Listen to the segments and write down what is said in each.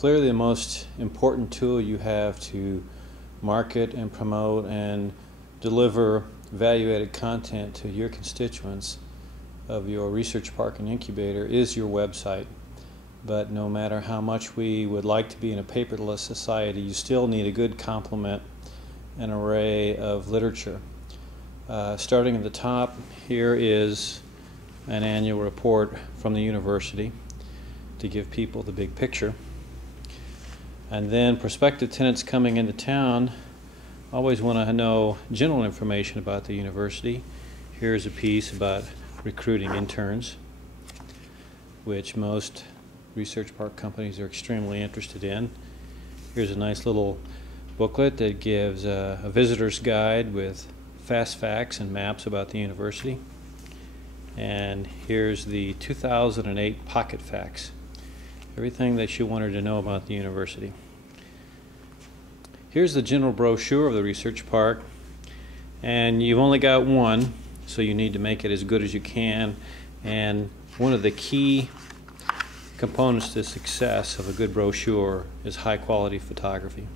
Clearly the most important tool you have to market and promote and deliver value-added content to your constituents of your research park and incubator is your website. But no matter how much we would like to be in a paperless society, you still need a good complement, an array of literature. Starting at the top, here is an annual report from the university to give people the big picture. And then prospective tenants coming into town always want to know general information about the university. Here's a piece about recruiting interns, which most research park companies are extremely interested in. Here's a nice little booklet that gives a visitor's guide with fast facts and maps about the university. And here's the 2008 Pocket Facts. Everything that you wanted to know about the university. Here's the general brochure of the research park, and you've only got one, so you need to make it as good as you can. And one of the key components to success of a good brochure is high quality photography.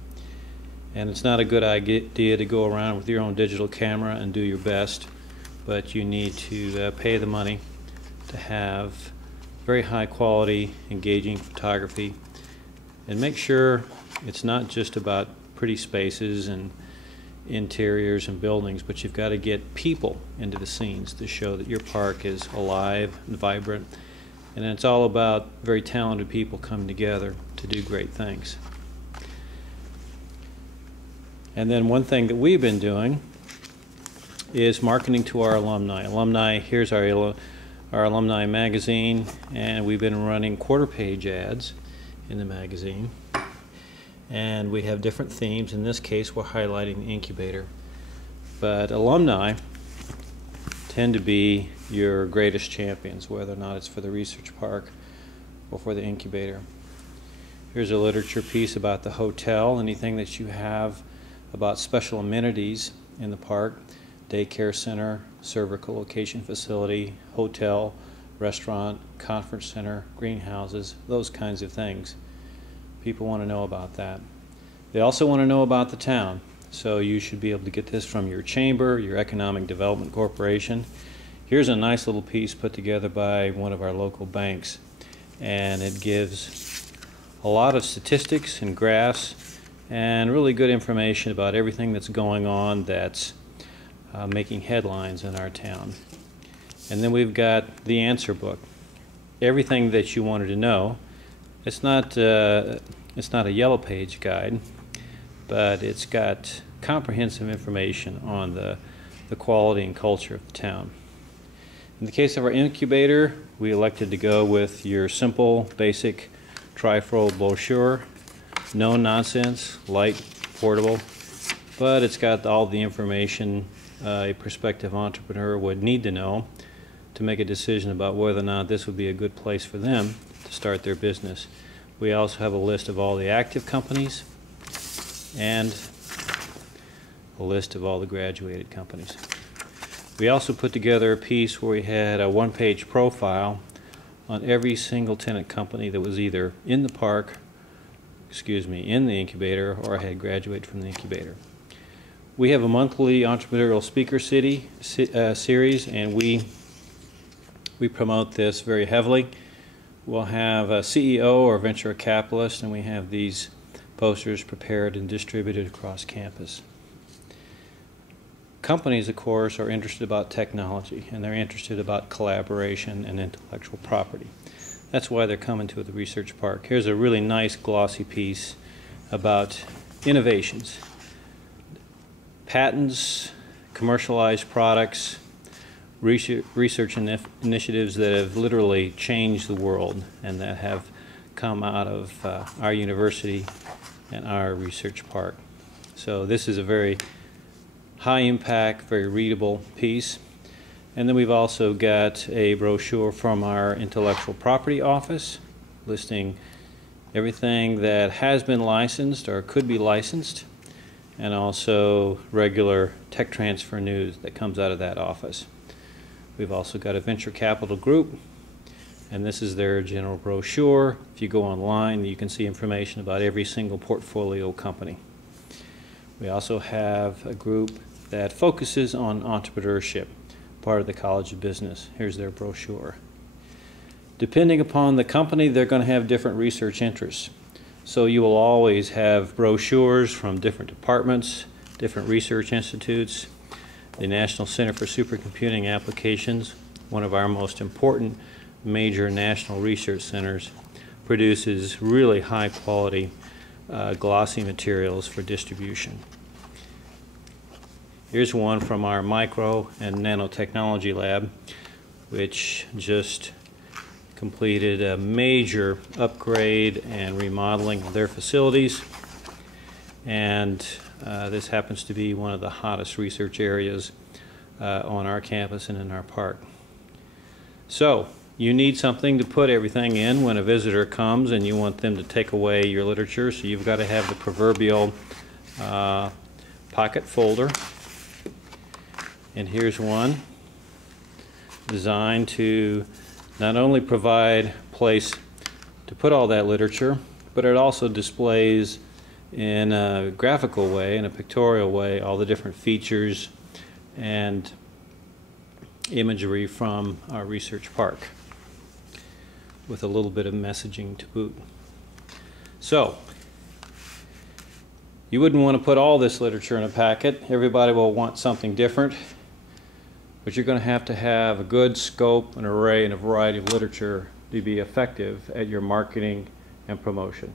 And it's not a good idea to go around with your own digital camera and do your best, but you need to pay the money to have very high quality, engaging photography, and make sure it's not just about pretty spaces and interiors and buildings, but you've got to get people into the scenes to show that your park is alive and vibrant. And it's all about very talented people coming together to do great things. And then one thing that we've been doing is marketing to our alumni. Here's our alumni magazine, and we've been running quarter-page ads in the magazine. And we have different themes. In this case, we're highlighting the incubator. But alumni tend to be your greatest champions, whether or not it's for the research park or for the incubator. Here's a literature piece about the hotel, anything that you have about special amenities in the park: daycare center, server co-location facility, hotel, restaurant, conference center, greenhouses, those kinds of things. People want to know about that. They also want to know about the town, so you should be able to get this from your chamber, your economic development corporation. Here's a nice little piece put together by one of our local banks, and it gives a lot of statistics and graphs and really good information about everything that's going on that's making headlines in our town. And then we've got the answer book. Everything that you wanted to know. It's not a yellow page guide, but it's got comprehensive information on the quality and culture of the town. In the case of our incubator, we elected to go with your simple, basic trifold brochure. No nonsense, light, portable, but it's got all the information a prospective entrepreneur would need to know to make a decision about whether or not this would be a good place for them to start their business. We also have a list of all the active companies and a list of all the graduated companies. We also put together a piece where we had a one-page profile on every single tenant company that was either in the park, in the incubator, or had graduated from the incubator. We have a monthly entrepreneurial speaker series, and we promote this very heavily. We'll have a CEO or venture capitalist, and we have these posters prepared and distributed across campus. Companies, of course, are interested about technology, and they're interested about collaboration and intellectual property. That's why they're coming to the research park. Here's a really nice glossy piece about innovations. Patents, commercialized products, research initiatives that have literally changed the world and that have come out of our university and our research park. So this is a very high impact, very readable piece. And then we've also got a brochure from our intellectual property office listing everything that has been licensed or could be licensed, and also regular tech transfer news that comes out of that office. We've also got a venture capital group And this is their general brochure. If you go online, you can see information about every single portfolio company. We also have a group that focuses on entrepreneurship, part of the College of Business. Here's their brochure. Depending upon the company, they're going to have different research interests. So you will always have brochures from different departments, different research institutes. The National Center for Supercomputing Applications, one of our most important major national research centers, produces really high quality glossy materials for distribution. Here's one from our micro and nanotechnology lab, which just completed a major upgrade and remodeling of their facilities, and this happens to be one of the hottest research areas on our campus and in our park. So you need something to put everything in when a visitor comes and you want them to take away your literature, so you've got to have the proverbial pocket folder. And here's one designed to not only provide a place to put all that literature, but it also displays in a graphical way, in a pictorial way, all the different features and imagery from our research park, with a little bit of messaging to boot. So you wouldn't want to put all this literature in a packet. Everybody will want something different, but you're going to have a good scope, an array, and a variety of literature to be effective at your marketing and promotion.